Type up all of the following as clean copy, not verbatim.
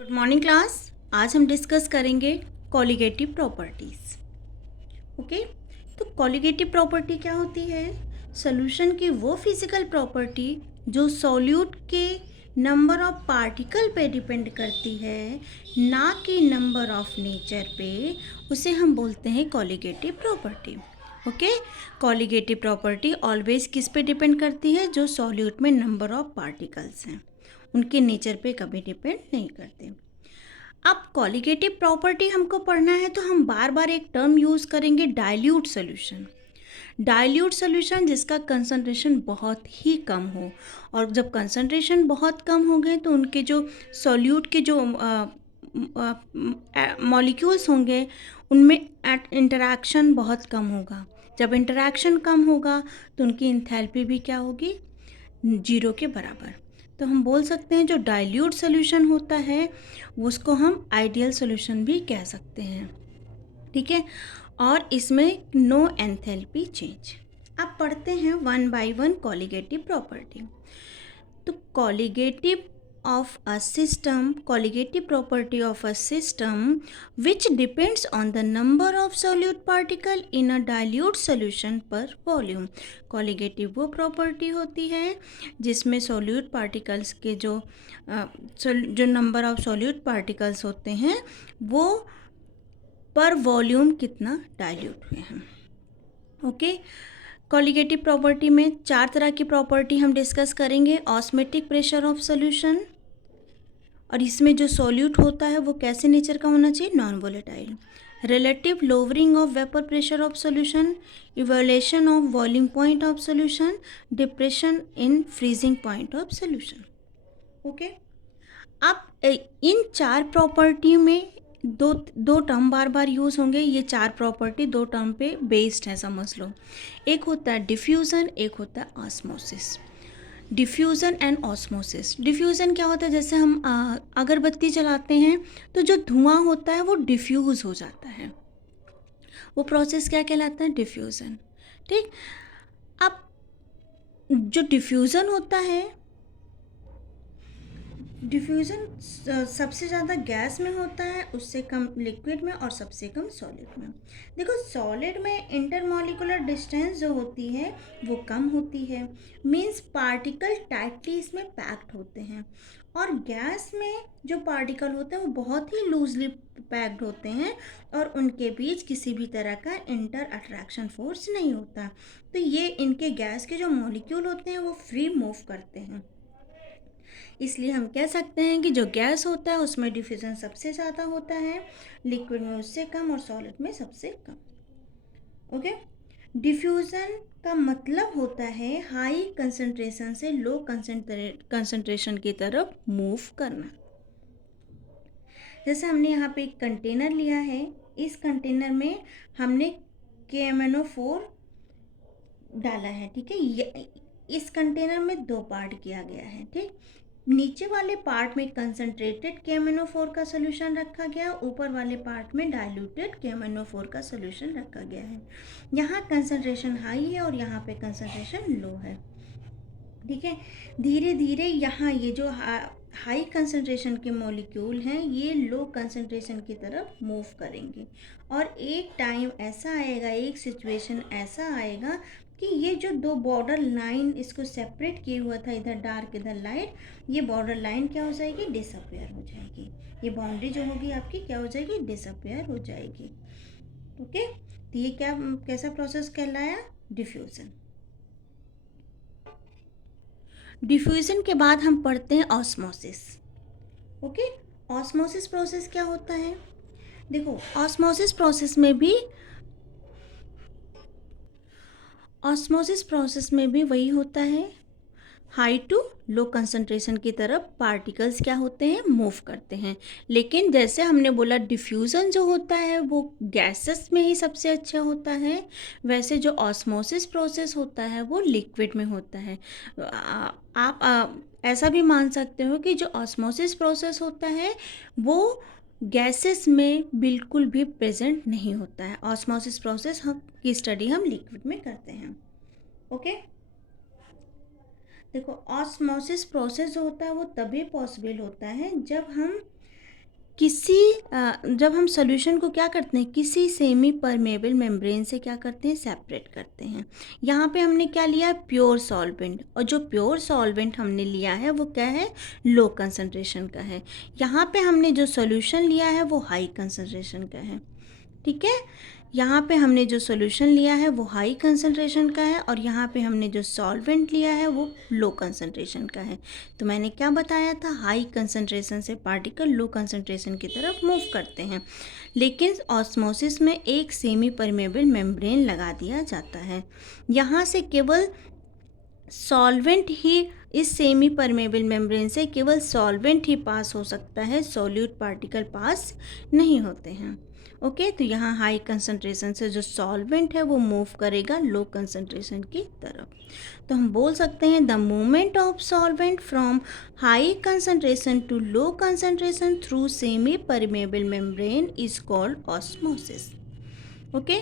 Good morning class. आज हम discuss करेंगे कॉलिगेटिव प्रॉपर्टीज़। ओके, तो कॉलिगेटिव प्रॉपर्टी क्या होती है? सॉल्यूशन की वो फिजिकल प्रॉपर्टी जो सॉल्यूट के नंबर ऑफ पार्टिकल पे डिपेंड करती है, ना कि नंबर ऑफ नेचर पे। उसे हम बोलते हैं colligative property. Okay, colligative property always किस पे डिपेंड करती है? जो सॉल्यूट में नंबर ऑफ पार्टिकल्स हैं, उनके नेचर पे कभी डिपेंड नहीं करते। अब कॉलिगेटिव प्रॉपर्टी हमको पढ़ना है तो हम बार बार एक टर्म यूज़ करेंगे, डाइल्यूट सॉल्यूशन। डाइल्यूट सॉल्यूशन जिसका कंसंट्रेशन बहुत ही कम हो, और जब कंसंट्रेशन बहुत कम हो गए तो उनके जो सॉल्यूट के जो मॉलिक्यूल्स होंगे उनमें इंटरेक्शन बहुत कम होगा। जब इंटरेक्शन कम होगा तो उनकी इंथैल्पी भी क्या होगी? जीरो के बराबर। तो हम बोल सकते हैं जो डाइल्यूट सॉल्यूशन होता है उसको हम आइडियल सॉल्यूशन भी कह सकते हैं। ठीक है, और इसमें नो एंथैल्पी चेंज। अब पढ़ते हैं one by one colligative property. तो colligative property of a system which depends on the number of solute particle in a dilute solution per volume। colligative वो प्रॉपर्टी होती है जिसमें solute particles के जो नंबर ऑफ solute particles होते हैं वो पर वॉल्यूम कितना डाइल्यूट हुए हैं। ओके, कॉलिगेटिव प्रॉपर्टी में 4 तरह की प्रॉपर्टी हम डिस्कस करेंगे। ऑस्मेटिक प्रेशर ऑफ सॉल्यूशन, और इसमें जो सॉल्यूट होता है वो कैसे नेचर का होना चाहिए? Non volatile. Relative lowering of vapour pressure of solution, evolution of boiling point of solution, depression in freezing point of solution. Okay, अब इन 4 प्रॉपर्टी में दो टर्म बार बार यूज़ होंगे। ये 4 प्रॉपर्टी 2 टर्म पे बेस्ड है, समझ लो। एक होता है डिफ्यूज़न, एक होता है osmosis. Diffusion and osmosis. Diffusion क्या होता है? जैसे हम अगरबत्ती जलाते हैं तो जो धुआं होता है वो डिफ्यूज़ हो जाता है, वो प्रोसेस क्या कहलाता है? डिफ्यूज़न। ठीक, अब जो डिफ्यूज़न होता है, डिफ्यूज़न सबसे ज़्यादा गैस में होता है, उससे कम लिक्विड में, और सबसे कम सॉलिड में। देखो, सॉलिड में इंटरमॉलिकुलर डिस्टेंस जो होती है वो कम होती है, मींस पार्टिकल टाइटली इसमें पैक्ड होते हैं। और गैस में जो पार्टिकल होते हैं वो बहुत ही लूजली पैक्ड होते हैं और उनके बीच किसी भी तरह का इंटर अट्रैक्शन फोर्स नहीं होता। तो ये इनके गैस के जो मॉलिक्यूल होते हैं वो फ्री मूव करते हैं। इसलिए हम कह सकते हैं कि जो गैस होता है उसमें डिफ्यूज़न सबसे ज़्यादा होता है, लिक्विड में उससे कम, और सॉलिड में सबसे कम। ओके, डिफ्यूज़न का मतलब होता है हाई कंसंट्रेशन से लो कंसंट्रेशन की तरफ मूव करना। जैसे हमने यहाँ पे एक कंटेनर लिया है, इस कंटेनर में हमने KMnO4 डाला है। ठीक है, इस कंटेनर में 2 पार्ट किया गया है। ठीक, नीचे वाले पार्ट में कंसंट्रेटेड KMnO4 का सोल्यूशन रखा गया, ऊपर वाले पार्ट में डाइल्यूटेड KMnO4 का सोल्यूशन रखा गया है। यहाँ कंसंट्रेशन हाई है और यहाँ पे कंसंट्रेशन लो है। ठीक है, धीरे धीरे यहाँ ये जो हाई कंसंट्रेशन के मॉलिक्यूल हैं ये लो कंसंट्रेशन की तरफ मूव करेंगे, और एक टाइम ऐसा आएगा, एक सिचुएशन ऐसा आएगा कि ये जो 2 बॉर्डर लाइन इसको सेपरेट किए हुआ था, इधर डार्क इधर लाइट, ये बॉर्डर लाइन क्या हो जाएगी? डिसअपियर हो जाएगी। ये बाउंड्री जो होगी आपकी क्या हो जाएगी? डिसअपियर हो जाएगी। ओके, तो ये कैसा प्रोसेस कहलाया? डिफ्यूजन। डिफ्यूजन के बाद हम पढ़ते हैं ऑस्मोसिस। ओके, ऑस्मोसिस प्रोसेस क्या होता है? देखो, ऑस्मोसिस प्रोसेस में भी वही होता है, हाई टू लो कंसंट्रेशन की तरफ पार्टिकल्स क्या होते हैं? मूव करते हैं। लेकिन जैसे हमने बोला डिफ्यूज़न जो होता है वो गैसेस में ही सबसे अच्छा होता है, वैसे जो ऑस्मोसिस प्रोसेस होता है वो लिक्विड में होता है। आप ऐसा भी मान सकते हो कि जो ऑस्मोसिस प्रोसेस होता है वो गैसेस में बिल्कुल भी प्रेजेंट नहीं होता है। ऑस्मोसिस प्रोसेस की स्टडी हम लिक्विड में करते हैं। ओके, देखो, ऑस्मोसिस प्रोसेस जो होता है वो तभी पॉसिबल होता है जब हम जब हम सॉल्यूशन को क्या करते हैं, किसी सेमी परमेबल मेम्ब्रेन से क्या करते हैं, सेपरेट करते हैं। यहाँ पे हमने क्या लिया, प्योर सॉल्वेंट, और जो प्योर सॉल्वेंट हमने लिया है वो क्या है, लो कंसंट्रेशन का है। यहाँ पे हमने जो सॉल्यूशन लिया है वो हाई कंसंट्रेशन का है। ठीक है, यहाँ पे हमने जो सॉल्यूशन लिया है वो हाई कंसंट्रेशन का है, और यहाँ पे हमने जो सॉल्वेंट लिया है वो लो कंसंट्रेशन का है। तो मैंने क्या बताया था, हाई कंसंट्रेशन से पार्टिकल लो कंसंट्रेशन की तरफ मूव करते हैं, लेकिन ऑस्मोसिस में एक सेमी परमेबल मेम्ब्रेन लगा दिया जाता है। यहाँ से केवल सॉल्वेंट ही, इस सेमी परमेबल मेम्ब्रेन से केवल सॉल्वेंट ही पास हो सकता है, सॉल्यूट पार्टिकल पास नहीं होते हैं। ओके, तो यहाँ हाई कंसंट्रेशन से जो सॉल्वेंट है वो मूव करेगा लो कंसंट्रेशन की तरफ। तो हम बोल सकते हैं the movement of solvent from high concentration to low concentration through semi permeable membrane is called osmosis. Okay,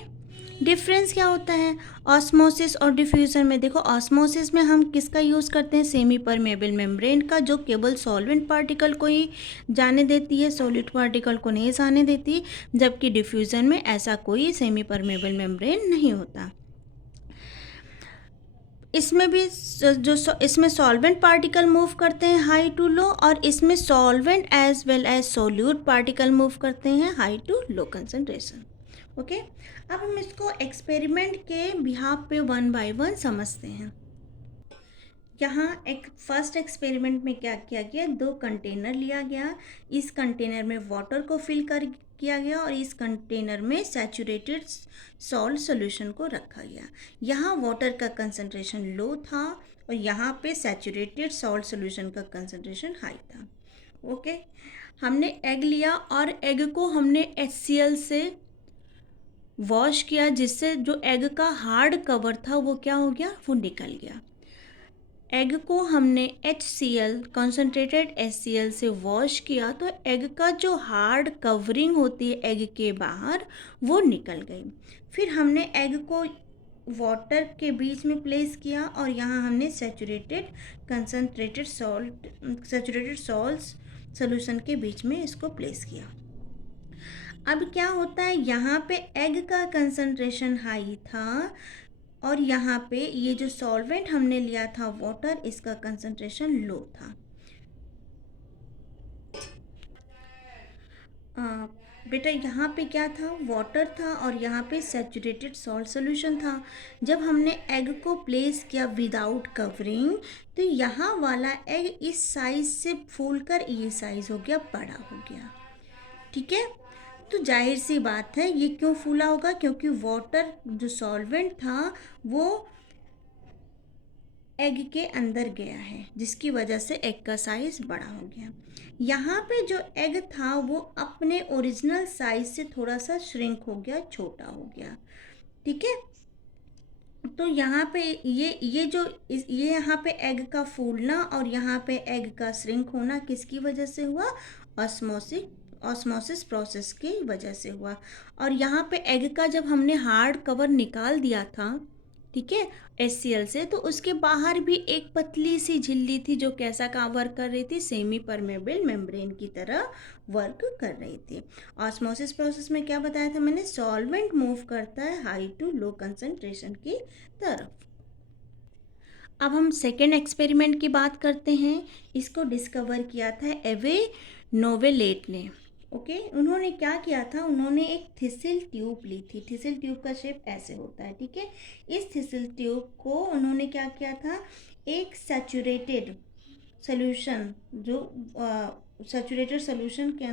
difference क्या होता है ऑस्मोसिस और डिफ्यूज़न में? देखो, ऑस्मोसिस में हम किसका यूज़ करते हैं, सेमी परमेबल मेम्ब्रेन का, जो केवल सॉल्वेंट पार्टिकल को ही जाने देती है, सॉलिड पार्टिकल को नहीं जाने देती, जबकि डिफ्यूज़न में ऐसा कोई सेमी परमेबल मेम्ब्रेन नहीं होता। इसमें भी इसमें सॉल्वेंट पार्टिकल मूव करते हैं हाई टू लो, और इसमें solvent as well as solute particle move करते हैं high to low concentration. Okay, अब हम इसको एक्सपेरिमेंट के बिहाफ पे वन बाय वन समझते हैं। यहाँ एक फर्स्ट एक्सपेरिमेंट में क्या किया गया, 2 कंटेनर लिया गया, इस कंटेनर में वाटर को फिल कर किया गया और इस कंटेनर में सैचुरेटेड सॉल्ट सॉल्यूशन को रखा गया। यहाँ वाटर का कंसंट्रेशन लो था और यहाँ पे सैचुरेटेड सॉल्ट सॉल्यूशन का कंसंट्रेशन हाई था। ओके, हमने एग लिया और एग को हमने HCl से वॉश किया, जिससे जो एग का हार्ड कवर था वो क्या हो गया, वो निकल गया। एग को हमने HCl कॉन्सेंट्रेटेड HCl से वॉश किया तो एग का जो हार्ड कवरिंग होती है एग के बाहर वो निकल गई। फिर हमने एग को वाटर के बीच में प्लेस किया और यहाँ हमने सैचुरेटेड सॉल्ट सॉल्यूशन के बीच में इसको प्लेस किया। अब क्या होता है, यहाँ पे एग का कंसंट्रेशन हाई था और यहाँ पे ये जो सॉल्वेंट हमने लिया था वाटर, इसका कंसंट्रेशन लो था। बेटा यहाँ पे क्या था, वाटर था और यहाँ पे सैचुरेटेड सॉल्ट सॉल्यूशन था। जब हमने एग को प्लेस किया विदाउट कवरिंग तो यहाँ वाला एग इस साइज से फूलकर ये साइज हो गया, बड़ा हो गया। ठीक है, तो जाहिर सी बात है ये क्यों फूला होगा, क्योंकि वाटर जो सॉल्वेंट था वो एग के अंदर गया है, जिसकी वजह से एग का साइज बड़ा हो गया। यहाँ पे जो एग था वो अपने ओरिजिनल साइज से थोड़ा सा श्रिंक हो गया, छोटा हो गया। ठीक है, तो यहाँ पे ये यहाँ पे एग का फूलना और यहाँ पे एग का श्रिंक होना किसकी वजह से हुआ, ऑस्मोसिस प्रोसेस की वजह से हुआ। और यहाँ पे एग का जब हमने हार्ड कवर निकाल दिया था, ठीक है, HCl से, तो उसके बाहर भी एक पतली सी झिल्ली थी जो कैसा का वर्क कर रही थी, सेमी परमेबल मेम्ब्रेन की तरह वर्क कर रही थी। ऑस्मोसिस प्रोसेस में क्या बताया था मैंने, सॉल्वेंट मूव करता है हाई टू लो कंसंट्रेशन की तरफ। अब हम सेकेंड एक्सपेरिमेंट की बात करते हैं। इसको डिस्कवर किया था एवे नोवेलेट ने। ओके, उन्होंने क्या किया था, उन्होंने एक थिसिल ट्यूब ली थी। थिसिल ट्यूब का शेप ऐसे होता है। ठीक है, इस थिसिल ट्यूब को उन्होंने क्या किया था, एक सैचुरेटेड सोल्यूशन जो सैचुरेटेड सोल्यूशन के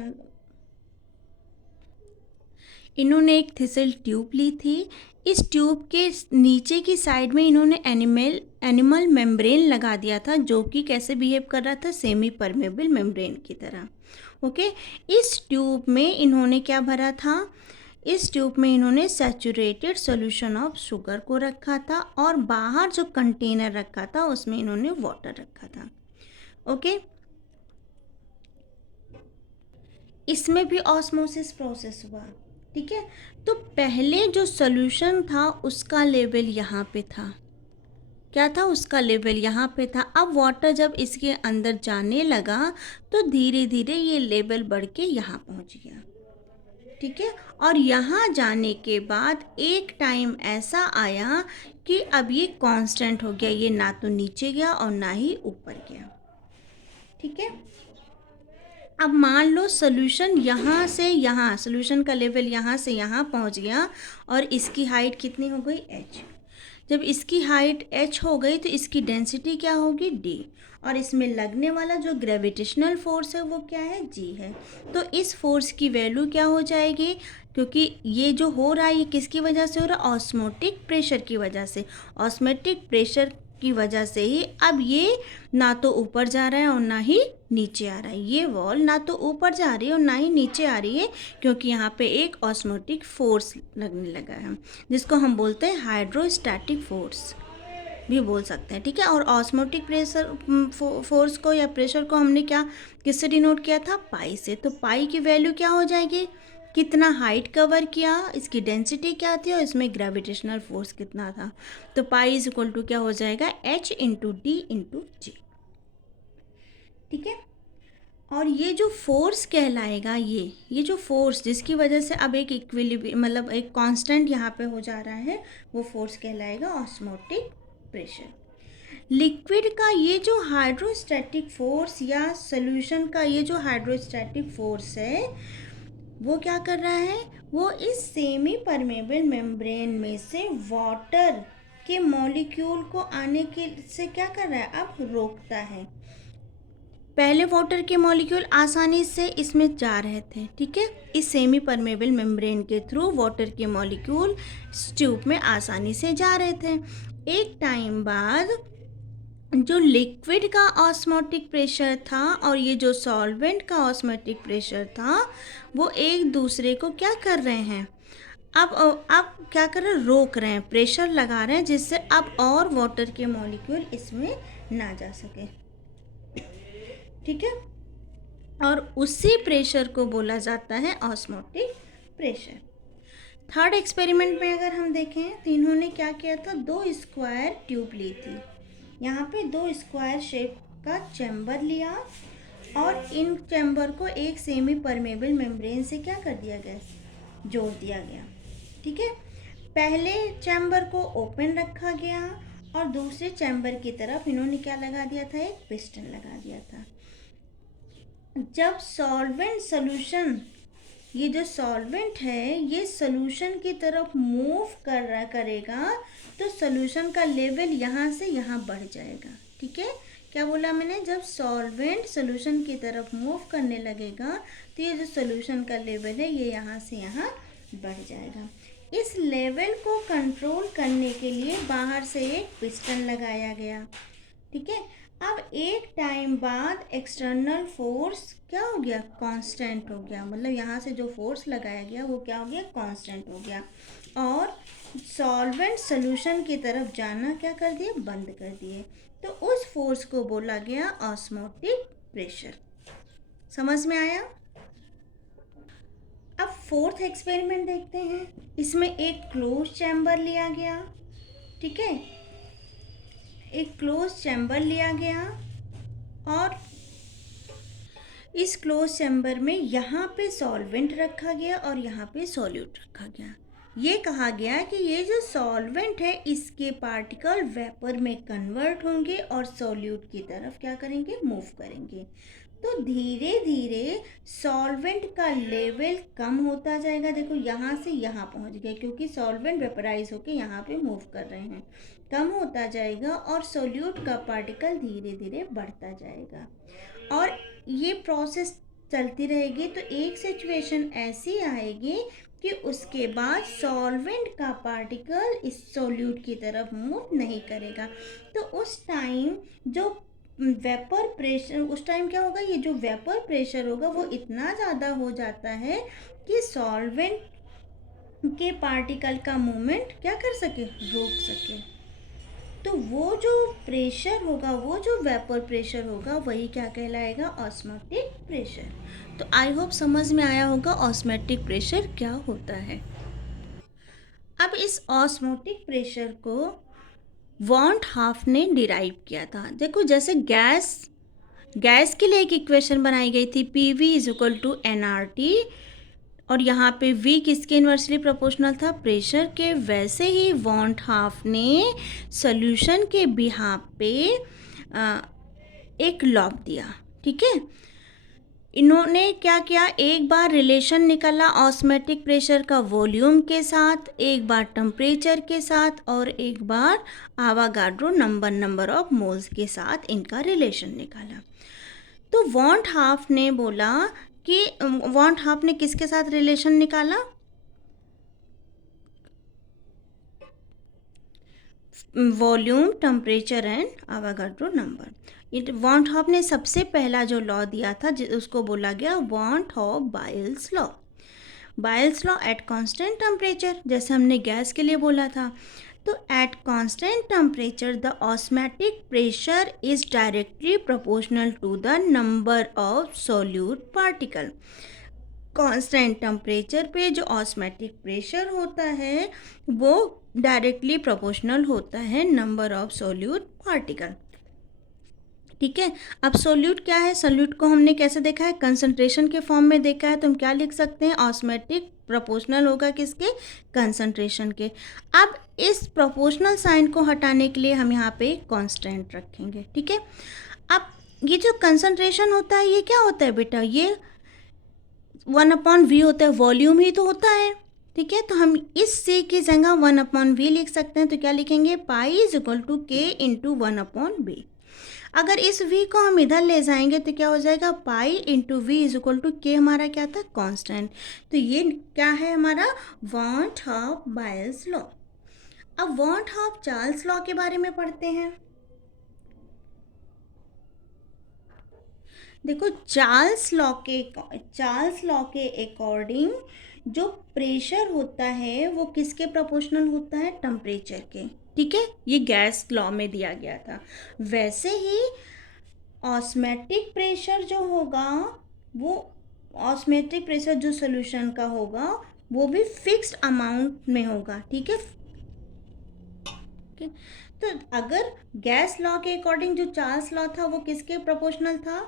इन्होंने एक थिसिल ट्यूब ली थी। इस ट्यूब के नीचे की साइड में इन्होंने एनिमल मेम्ब्रेन लगा दिया था, जो कि कैसे बिहेव कर रहा था, सेमी परमेबल मेम्ब्रेन की तरह। ओके, इस ट्यूब में इन्होंने क्या भरा था, इस ट्यूब में इन्होंने सैचुरेटेड सॉल्यूशन ऑफ शुगर को रखा था और बाहर जो कंटेनर रखा था उसमें इन्होंने वाटर रखा था। ओके, इसमें भी ऑस्मोसिस प्रोसेस हुआ। ठीक है, तो पहले जो सॉल्यूशन था उसका लेवल यहाँ पे था, क्या था, उसका लेवल यहाँ पे था। अब वाटर जब इसके अंदर जाने लगा तो धीरे धीरे ये लेवल बढ़ के यहाँ पहुँच गया, ठीक है। और यहाँ जाने के बाद एक टाइम ऐसा आया कि अब ये कांस्टेंट हो गया, ये ना तो नीचे गया और ना ही ऊपर गया, ठीक है। अब मान लो सोल्यूशन यहाँ से यहाँ, सोल्यूशन का लेवल यहाँ से यहाँ पहुँच गया और इसकी हाइट कितनी हो गई, h। जब इसकी हाइट h हो गई तो इसकी डेंसिटी क्या होगी, d। और इसमें लगने वाला जो ग्रेविटेशनल फोर्स है वो क्या है, g है। तो इस फोर्स की वैल्यू क्या हो जाएगी, क्योंकि ये जो हो रहा है ये किसकी वजह से हो रहा है, ऑस्मोटिक प्रेशर की वजह से। ऑस्मोटिक प्रेशर की वजह से ही अब ये ना तो ऊपर जा रहा है और ना ही नीचे आ रहा है। ये वॉल ना तो ऊपर जा रही है और ना ही नीचे आ रही है, क्योंकि यहाँ पे एक ऑस्मोटिक फोर्स लगने लगा है, जिसको हम बोलते हैं हाइड्रोस्टैटिक फोर्स भी बोल सकते हैं, ठीक है। और ऑस्मोटिक प्रेशर फोर्स को या प्रेशर को हमने क्या किससे डिनोट किया था, पाई से। तो पाई की वैल्यू क्या हो जाएगी, कितना हाइट कवर किया, इसकी डेंसिटी क्या थी और इसमें ग्रेविटेशनल फोर्स कितना था। तो पाई इज इक्वल टू क्या हो जाएगा, h इंटू डी इंटू जी, ठीक है। और ये जो फोर्स कहलाएगा, ये जो फोर्स जिसकी वजह से अब एक इक्विलिब्रियम मतलब एक कांस्टेंट यहाँ पे हो जा रहा है, वो फोर्स कहलाएगा ऑस्मोटिक प्रेशर। लिक्विड का ये जो हाइड्रोस्टैटिक फोर्स या सॉल्यूशन का ये जो हाइड्रोस्टैटिक फोर्स है वो क्या कर रहा है, वो इस सेमी परमेबल मेम्ब्रेन में से वाटर के मॉलिक्यूल को आने के से क्या कर रहा है, अब रोकता है। पहले वाटर के मॉलिक्यूल आसानी से इसमें जा रहे थे, ठीक है, इस सेमी परमेबल मेम्ब्रेन के थ्रू वाटर के मॉलिक्यूल इस ट्यूब में आसानी से जा रहे थे। एक टाइम बाद जो लिक्विड का ऑस्मोटिक प्रेशर था और ये जो सॉल्वेंट का ऑस्मोटिक प्रेशर था वो एक दूसरे को क्या कर रहे हैं, अब क्या कर रहे हैं, रोक रहे हैं, प्रेशर लगा रहे हैं, जिससे अब और वाटर के मॉलिक्यूल इसमें ना जा सके, ठीक है। और उसी प्रेशर को बोला जाता है ऑस्मोटिक प्रेशर। थर्ड एक्सपेरिमेंट में अगर हम देखें तो इन्होंने क्या किया था, 2 स्क्वायर ट्यूब ली थी। यहाँ पे 2 स्क्वायर शेप का चैम्बर लिया और इन चैम्बर को एक सेमी परमेबल मेम्ब्रेन से क्या कर दिया गया, जोड़ दिया गया, ठीक है। पहले चैम्बर को ओपन रखा गया और दूसरे चैम्बर की तरफ इन्होंने क्या लगा दिया था, एक पिस्टन लगा दिया था। जब सॉल्वेंट सोल्यूशन, ये जो सॉल्वेंट है ये सोल्यूशन की तरफ मूव करेगा तो सोल्यूशन का लेवल यहाँ से यहाँ बढ़ जाएगा, ठीक है। क्या बोला मैंने, जब सॉल्वेंट सोल्यूशन की तरफ मूव करने लगेगा तो ये जो सोल्यूशन का लेवल है ये यहाँ से यहाँ बढ़ जाएगा। इस लेवल को कंट्रोल करने के लिए बाहर से एक पिस्टन लगाया गया, ठीक है। अब एक टाइम बाद एक्सटर्नल फोर्स क्या हो गया, कांस्टेंट हो गया, मतलब यहाँ से जो फोर्स लगाया गया वो क्या हो गया, कांस्टेंट हो गया। और सॉल्वेंट सोल्यूशन की तरफ जाना क्या कर दिए, बंद कर दिए। तो उस फोर्स को बोला गया ऑस्मोटिक प्रेशर। समझ में आया। अब फोर्थ एक्सपेरिमेंट देखते हैं। इसमें एक क्लोज चैम्बर लिया गया, ठीक है, एक क्लोज चैम्बर लिया गया और इस क्लोज चैम्बर में यहाँ पे सॉल्वेंट रखा गया और यहाँ पे सॉल्यूट रखा गया। ये कहा गया कि ये जो सॉल्वेंट है इसके पार्टिकल वेपर में कन्वर्ट होंगे और सॉल्यूट की तरफ क्या करेंगे, मूव करेंगे। तो धीरे धीरे सॉल्वेंट का लेवल कम होता जाएगा। देखो यहाँ से यहाँ पहुँच गया क्योंकि सॉल्वेंट वेपराइज होके यहाँ पे मूव कर रहे हैं, कम होता जाएगा और सॉल्यूट का पार्टिकल धीरे धीरे बढ़ता जाएगा। और ये प्रोसेस चलती रहेगी तो एक सिचुएशन ऐसी आएगी कि उसके बाद सॉल्वेंट का पार्टिकल इस सॉल्यूट की तरफ मूव नहीं करेगा। तो उस टाइम जो वेपर प्रेशर, उस टाइम क्या होगा, ये जो वेपर प्रेशर होगा वो इतना ज़्यादा हो जाता है कि सॉल्वेंट के पार्टिकल का मूवमेंट क्या कर सके, रोक सके। तो वो जो प्रेशर होगा, वो जो वेपर प्रेशर होगा वही क्या कहलाएगा, ऑस्मोटिक प्रेशर। तो आई होप समझ में आया होगा ऑस्मोटिक प्रेशर क्या होता है। अब इस ऑस्मोटिक प्रेशर को वॉन्ट हाफ ने डिराइव किया था। देखो जैसे गैस के लिए एक इक्वेशन बनाई गई थी, P V is equal to N R T, और यहाँ पे V किसके इन्वर्सली प्रोपोर्शनल था, प्रेशर के, वैसे ही वॉन्ट हाफ ने सॉल्यूशन के बिहाफ पे एक लॉ दिया। ठीक है, इन्होंने क्या किया, एक बार रिलेशन निकाला ऑस्मेटिक प्रेशर का वॉल्यूम के साथ, एक बार टेम्परेचर के साथ, और एक बार आवागाड्रो नंबर ऑफ मोल्स के साथ इनका रिलेशन निकाला। तो वॉन्ट हाफ ने बोला कि वॉन्ट हाफ ने किसके साथ रिलेशन निकाला, volume, temperature and Avogadro number. Van't Hoff ने सबसे पहला जो लॉ दिया था उसको बोला गया van't Hoff Boyle's law. Boyle's law at constant temperature, जैसे हमने गैस के लिए बोला था, तो at constant temperature the osmotic pressure is directly proportional to the number of solute particle. Constant temperature पे जो ऑस्मेटिक प्रेशर होता है वो डायरेक्टली प्रोपोर्शनल होता है नंबर ऑफ सोल्यूट पार्टिकल। ठीक है, अब सोल्यूट क्या है, सोल्यूट को हमने कैसे देखा है, कंसंट्रेशन के फॉर्म में देखा है, तो हम क्या लिख सकते हैं, ऑस्मेटिक प्रोपोर्शनल होगा किसके, कंसंट्रेशन के। अब इस प्रोपोर्शनल साइन को हटाने के लिए हम यहाँ पे कांस्टेंट रखेंगे। ठीक है, अब ये जो कंसंट्रेशन होता है ये क्या होता है बेटा, ये 1/v होता है, वॉल्यूम ही तो होता है। ठीक है, तो हम इस c की जगह 1/v लिख सकते हैं, तो क्या लिखेंगे, पाई इज इक्वल टू के इंटू 1/v। अगर इस v को हम इधर ले जाएंगे तो क्या हो जाएगा, pi into V is equal to K, हमारा क्या था, कांस्टेंट। तो ये क्या है हमारा वॉन्ट हाफ बायल्स लॉ। अब वॉन्ट हाफ चार्ल्स लॉ के बारे में पढ़ते हैं। देखो चार्ल्स लॉ के अकॉर्डिंग जो प्रेशर होता है वो किसके प्रोपोर्शनल होता है, टेम्परेचर के। ठीक है, ये गैस लॉ में दिया गया था। वैसे ही ऑस्मेटिक प्रेशर जो होगा, वो ऑस्मेटिक प्रेशर जो सोल्यूशन का होगा वो भी फिक्स्ड अमाउंट में होगा। ठीक है, तो अगर गैस लॉ के अकॉर्डिंग जो चार्ल्स लॉ था वो किसके प्रोपोर्शनल था,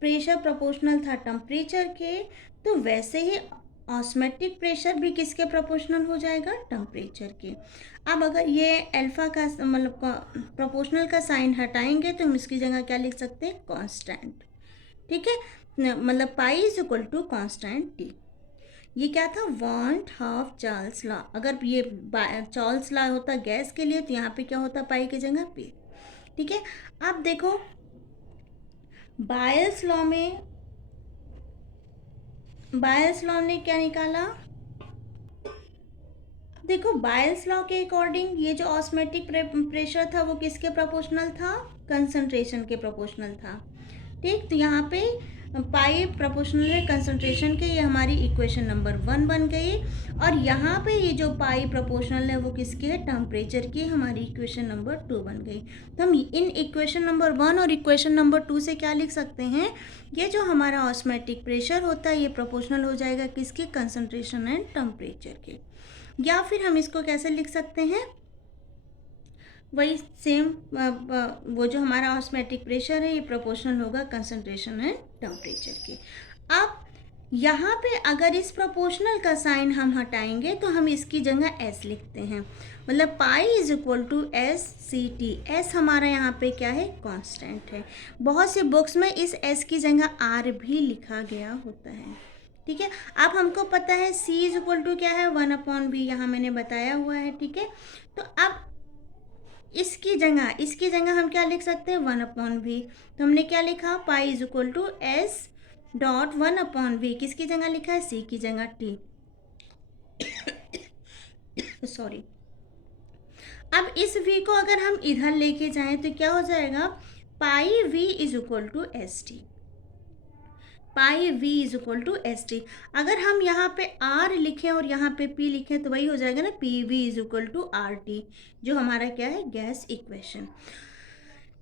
प्रेशर प्रोपोर्शनल था टेम्परेचर के, तो वैसे ही ऑस्मेटिक प्रेशर भी किसके प्रोपोर्शनल हो जाएगा, टेम्परेचर के। अब अगर ये अल्फा का मतलब प्रोपोर्शनल का साइन हटाएंगे तो हम इसकी जगह क्या लिख सकते हैं, कांस्टेंट। ठीक है, मतलब pi is equal to constant T. ये क्या था, वॉन्ट हाफ चार्ल्स लॉ। अगर ये चार्ल्स लॉ होता गैस के लिए तो यहाँ पे क्या होता, पाई की जगह पे। ठीक है, अब देखो बायल्स लॉ ने क्या निकाला, देखो बायल्स लॉ के अकॉर्डिंग ये जो ऑस्मेटिक प्रेशर था वो किसके प्रोपोर्शनल था, कंसंट्रेशन के प्रोपोर्शनल था। ठीक, तो यहाँ पे पाई प्रोपोर्शनल है कंसंट्रेशन के, ये हमारी इक्वेशन नंबर 1 बन गई। और यहाँ पे ये जो पाई प्रोपोर्शनल है वो किसके है, टेम्परेचर की, हमारी इक्वेशन नंबर 2 बन गई। तो हम इन इक्वेशन नंबर 1 और इक्वेशन नंबर 2 से क्या लिख सकते हैं, ये जो हमारा ऑस्मेटिक प्रेशर होता है ये प्रोपोर्शनल हो जाएगा किसके, कंसंट्रेशन एंड टेम्परेचर के। या फिर हम इसको कैसे लिख सकते हैं, वही सेम, वो जो हमारा ऑस्मेटिक प्रेशर है ये प्रोपोर्शनल होगा कंसंट्रेशन एंड टेम्परेचर के। अब यहाँ पे अगर इस प्रोपोर्शनल का साइन हम हटाएंगे तो हम इसकी जगह s लिखते हैं, मतलब pi is equal to S C T. S हमारा यहाँ पे क्या है, कांस्टेंट है। बहुत से बुक्स में इस s की जगह r भी लिखा गया होता है। ठीक है, अब हमको पता है c इज इक्वल टू क्या है, 1/v, यहाँ मैंने बताया हुआ है। ठीक है, तो अब इसकी जगह हम क्या लिख सकते हैं, 1/v। तो हमने क्या लिखा, pi is equal to S dot 1/v, किसकी जगह लिखा है, c की जगह t। सॉरी। अब इस v को अगर हम इधर लेके जाएं तो क्या हो जाएगा, pi v is equal to S T. Pi v is equal to S T. अगर हम यहाँ पे r लिखें और यहाँ पे p लिखें तो वही हो जाएगा ना, P V is equal to R T, जो हमारा क्या है, गैस इक्वेशन।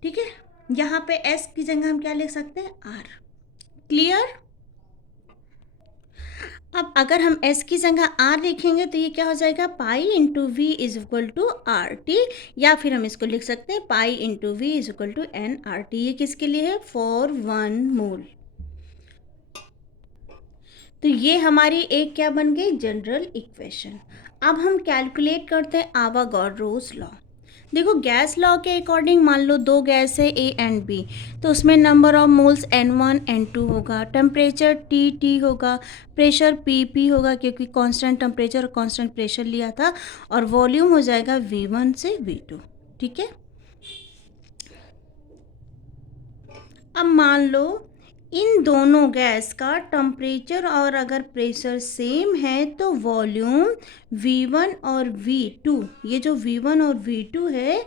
ठीक है, यहाँ पे s की जगह हम क्या लिख सकते हैं, r। क्लियर। अब अगर हम s की जगह r लिखेंगे तो ये क्या हो जाएगा, pi into V is equal to R T, या फिर हम इसको लिख सकते हैं pi into V is equal to N R T. ये किसके लिए है, फॉर 1 मोल। तो ये हमारी एक क्या बन गई, जनरल इक्वेशन। अब हम कैलकुलेट करते हैं आवागाड्रोस लॉ। देखो गैस लॉ के अकॉर्डिंग मान लो दो गैस है ए एंड बी, तो उसमें number of moles N1 N2 होगा, टेम्परेचर T होगा, प्रेशर P होगा क्योंकि कांस्टेंट टेम्परेचर और कांस्टेंट प्रेशर लिया था, और वॉल्यूम हो जाएगा V1 से V2। ठीक है, अब मान लो इन दोनों गैस का टेम्परेचर और अगर प्रेशर सेम है तो वॉल्यूम V1 और V2, ये जो V1 और V2 है,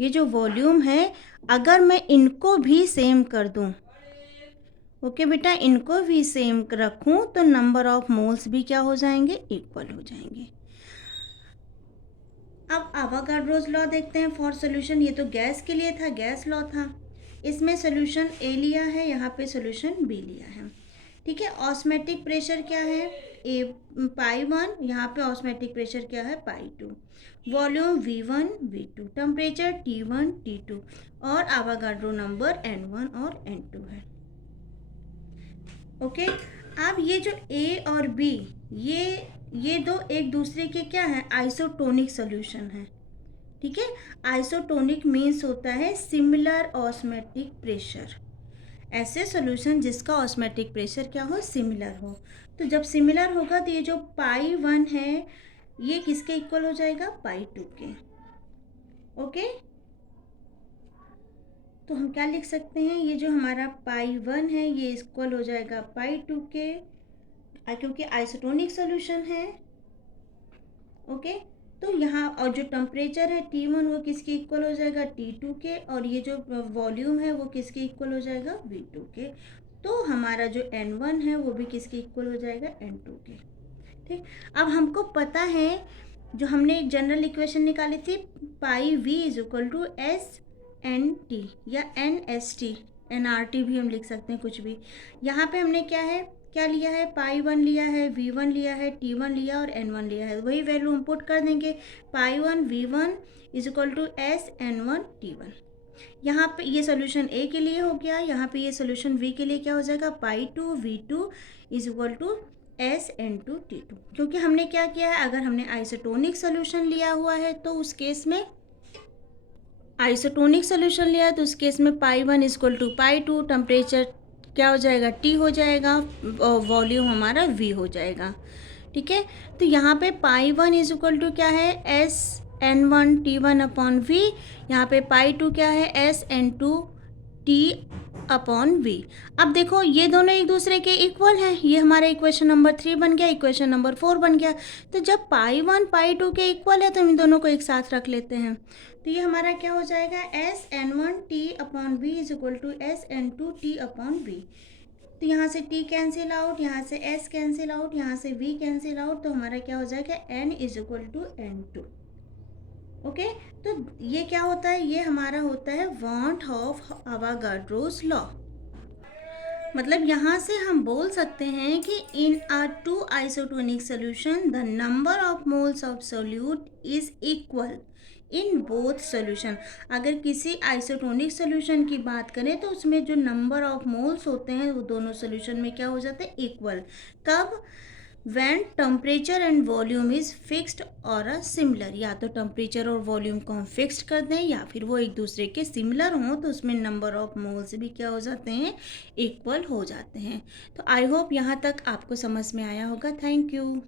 ये जो वॉल्यूम है, अगर मैं इनको भी सेम कर दूं, ओके बेटा, इनको भी सेम रखूं तो नंबर ऑफ मोल्स भी क्या हो जाएंगे, इक्वल हो जाएंगे। अब आवागाड्रोस लॉ देखते हैं फॉर सोल्यूशन। ये तो गैस के लिए था, गैस लॉ था। इसमें सोल्यूशन ए लिया है, यहाँ पे सोल्यूशन बी लिया है। ठीक है, ऑस्मेटिक प्रेशर क्या है, ए पाई 1, यहाँ पे ऑस्मेटिक प्रेशर क्या है, पाई 2, volume V1 V2, temperature T1 T2, और आवागाड्रो नंबर N1 और N2 है। ओके, अब ये जो ए और बी, ये दो एक दूसरे के क्या है, आइसोटोनिक सोल्यूशन है। ठीक है, आइसोटोनिक मीन्स होता है सिमिलर ऑस्मेटिक प्रेशर, ऐसे सॉल्यूशन जिसका ऑस्मेटिक प्रेशर क्या हो, सिमिलर हो। तो जब सिमिलर होगा तो ये जो पाई 1 है ये किसके इक्वल हो जाएगा, पाई 2 के। ओके, तो हम क्या लिख सकते हैं, ये जो हमारा पाई 1 है ये इक्वल हो जाएगा पाई 2 के, क्योंकि आइसोटोनिक सॉल्यूशन है। ओके, तो यहाँ और जो टेम्परेचर है T1 वो किसके इक्वल हो जाएगा, T2 के, और ये जो वॉल्यूम है वो किसके इक्वल हो जाएगा, V2 के। तो हमारा जो N1 है वो भी किसके इक्वल हो जाएगा, N2 के। ठीक, अब हमको पता है जो हमने एक जनरल इक्वेशन निकाली थी, pi V is equal to SNT या NST, NRT भी हम लिख सकते हैं, कुछ भी। यहाँ पे हमने क्या लिया है, पाई 1 लिया है, V1 लिया है, T1 लिया और N1 लिया है। वही वैल्यू हम पुट कर देंगे, पाई 1 V1 is equal to SN1 T1। यहाँ पे ये सोल्यूशन ए के लिए हो गया, यहाँ पे ये सोल्यूशन V के लिए क्या हो जाएगा, पाई 2 V2 is equal to SN2 T2। क्योंकि हमने क्या किया है, अगर हमने आइसोटोनिक सोल्यूशन लिया हुआ है तो उस केस में आइसोटोनिक सोल्यूशन लिया है तो उस केस में pi 1 is equal to pi 2, temperature क्या हो जाएगा, T हो जाएगा, वॉल्यूम हमारा V हो जाएगा। ठीक है, तो यहाँ पे पाई 1 इज इक्वल टू क्या है, SN1 T1 अपॉन V, यहाँ पे पाई 2 क्या है, SN2 T अपॉन V। अब देखो ये दोनों एक दूसरे के इक्वल हैं, ये हमारा इक्वेशन नंबर 3 बन गया, इक्वेशन नंबर 4 बन गया। तो जब पाई 1 पाई 2 के इक्वल है तो इन दोनों को एक साथ रख लेते हैं, तो ये हमारा क्या हो जाएगा, SN1 T upon V is equal to SN2 T upon V। तो यहाँ से T कैंसिल आउट, यहाँ से S कैंसिल आउट, यहाँ से V कैंसिल आउट, तो हमारा क्या हो जाएगा, N is equal to N2। Okay, तो ये क्या होता है, ये हमारा होता है वांट ऑफ आवागाड्रोस लॉ। मतलब यहाँ से हम बोल सकते हैं कि in a two isotonic solution the number of moles of solute is equal in both solution. अगर किसी आइसोटोनिक सोल्यूशन की बात करें तो उसमें जो नंबर ऑफ मोल्स होते हैं वो दोनों सोल्यूशन में क्या हो जाते हैं, इक्वल। कब, when temperature and volume is fixed और अ सिमिलर, या तो टेम्परेचर और वॉल्यूम को हम फिक्स्ड कर दें या फिर वो एक दूसरे के सिमिलर हों, तो उसमें नंबर ऑफ मोल्स भी क्या हो जाते हैं, इक्वल हो जाते हैं। तो आई होप यहाँ तक आपको समझ में आया होगा। Thank you.